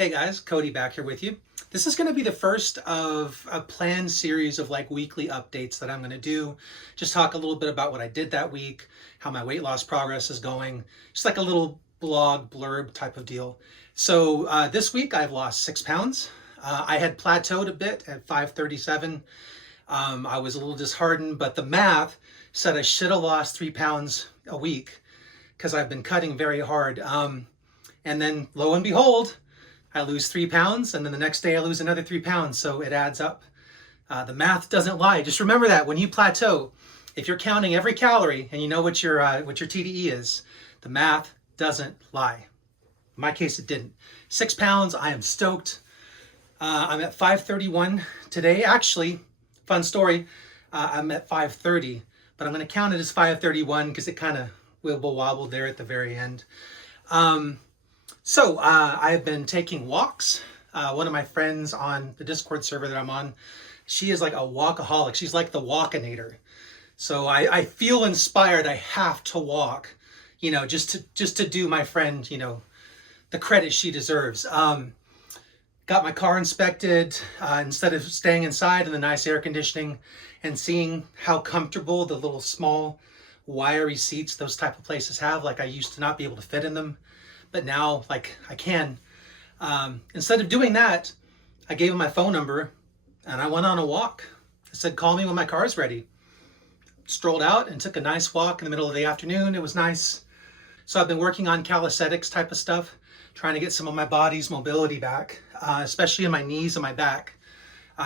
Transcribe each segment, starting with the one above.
Hey guys, Cody back here with you. This is going to be the first of a planned series of like weekly updates that I'm going to do. Just talk a little bit about what I did that week, how my weight loss progress is going, just like a little blog blurb type of deal. So this week I've lost 6 pounds. I had plateaued a bit at 537. I was a little disheartened, but the math said I should have lost 3 pounds a week because I've been cutting very hard. And then lo and behold, I lose 3 pounds, and then the next day I lose another 3 pounds. So it adds up. The math doesn't lie. Just remember that when you plateau, if you're counting every calorie and you know what your TDE is, the math doesn't lie. In my case, it didn't. 6 pounds. I am stoked. I'm at 531 today. Actually, fun story. I'm at 530, but I'm going to count it as 531 because it kind of wibble wobbled there at the very end. So I've been taking walks. One of my friends on the Discord server that I'm on, she is like a walkaholic. She's like the walkinator. So I feel inspired. I have to walk, just to do my friend, the credit she deserves. Got my car inspected instead of staying inside in the nice air conditioning and seeing how comfortable the little small wiry seats those type of places have. Like I used to not be able to fit in them. But now, like, I can. Instead of doing that, I gave him my phone number and I went on a walk. I said, call me when my car's ready. Strolled out and took a nice walk in the middle of the afternoon. It was nice. So I've been working on calisthenics type of stuff, trying to get some of my body's mobility back, especially in my knees and my back.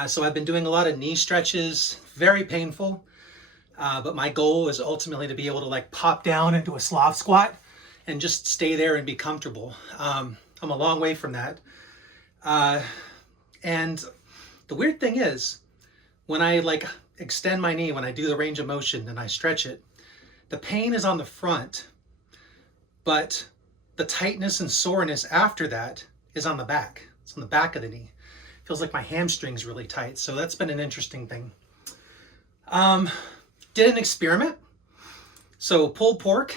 So I've been doing a lot of knee stretches, very painful. But my goal is ultimately to be able to like pop down into a Slav squat and just stay there and be comfortable. I'm a long way from that. And the weird thing is, when I like extend my knee, when I do the range of motion and I stretch it, the pain is on the front, but the tightness and soreness after that is on the back. It's on the back of the knee. It feels like my hamstring's really tight. So that's been an interesting thing. Did an experiment. So pulled pork,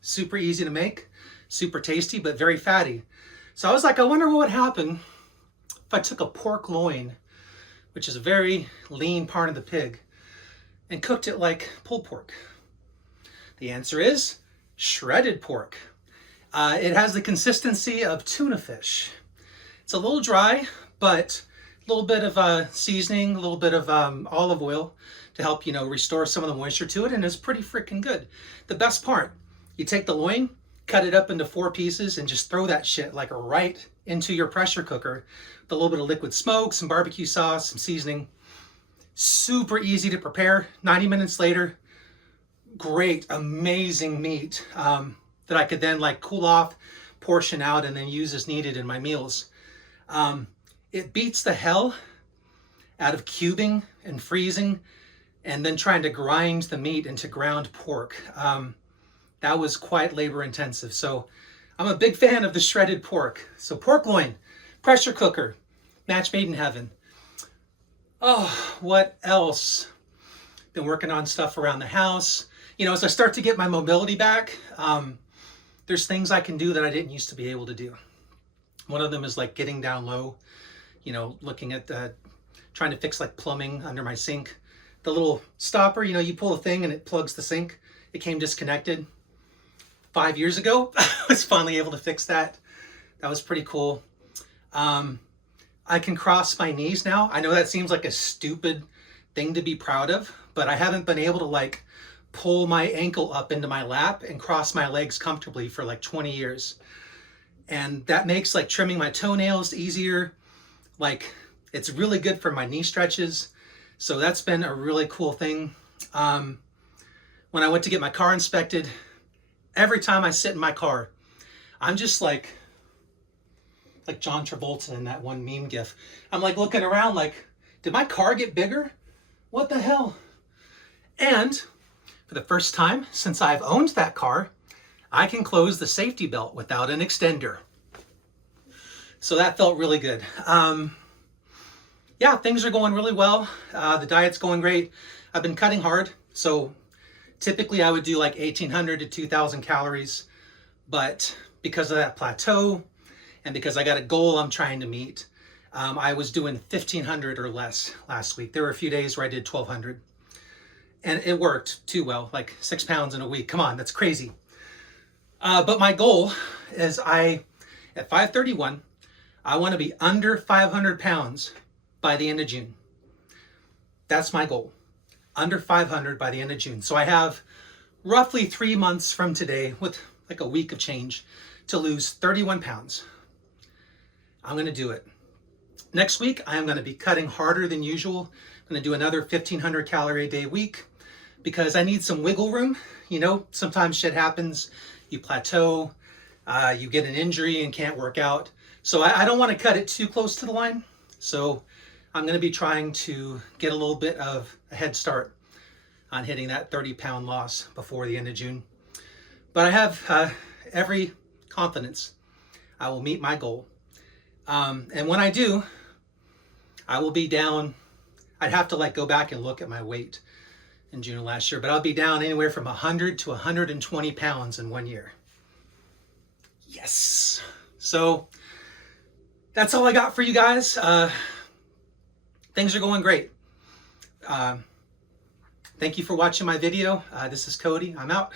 super easy to make, super tasty, but very fatty. So I was like, I wonder what would happen if I took a pork loin, which is a very lean part of the pig, and cooked it like pulled pork. The answer is shredded pork. It has the consistency of tuna fish. It's a little dry, but a little bit of seasoning, a little bit of olive oil to help, restore some of the moisture to it, and it's pretty freaking good. The best part, you take the loin, cut it up into 4 pieces, and just throw that shit like right into your pressure cooker with a little bit of liquid smoke, some barbecue sauce, some seasoning. Super easy to prepare. 90 minutes later, great, amazing meat that I could then like cool off, portion out, and then use as needed in my meals. It beats the hell out of cubing and freezing and then trying to grind the meat into ground pork. That was quite labor intensive. So I'm a big fan of the shredded pork. So pork loin, pressure cooker, match made in heaven. Oh, what else? Been working on stuff around the house. As I start to get my mobility back, there's things I can do that I didn't used to be able to do. One of them is like getting down low, looking at trying to fix like plumbing under my sink. The little stopper, you pull a thing and it plugs the sink. It came disconnected. 5 years ago, I was finally able to fix that. That was pretty cool. I can cross my knees now. I know that seems like a stupid thing to be proud of, but I haven't been able to like pull my ankle up into my lap and cross my legs comfortably for like 20 years. And that makes like trimming my toenails easier. Like it's really good for my knee stretches. So that's been a really cool thing. When I went to get my car inspected, every time I sit in my car, I'm just like John Travolta in that one meme gif. I'm like looking around like, did my car get bigger? What the hell? And for the first time since I've owned that car, I can close the safety belt without an extender. So that felt really good. Yeah, things are going really well. The diet's going great. I've been cutting hard. So typically I would do like 1,800 to 2,000 calories. But because of that plateau and because I got a goal I'm trying to meet. I was doing 1,500 or less last week. There were a few days where I did 1,200, and it worked too well, like 6 pounds in a week. Come on, that's crazy. But my goal is at 5:31, I want to be under 500 pounds by the end of June. That's my goal, under 500 by the end of June. So I have roughly 3 months from today, with like a week of change, to lose 31 pounds. I'm going to do it. Next week, I am going to be cutting harder than usual. I'm going to do another 1,500 calorie a day week because I need some wiggle room. You know, sometimes shit happens. You plateau, you get an injury and can't work out. So I don't want to cut it too close to the line. So I'm going to be trying to get a little bit of a head start on hitting that 30-pound loss before the end of June. But I have every confidence I will meet my goal. And when I do, I will be down. I'd have to go back and look at my weight in June of last year, but I'll be down anywhere from 100 to 120 pounds in 1 year. Yes. So that's all I got for you guys. Things are going great. Thank you for watching my video. This is Cody. I'm out.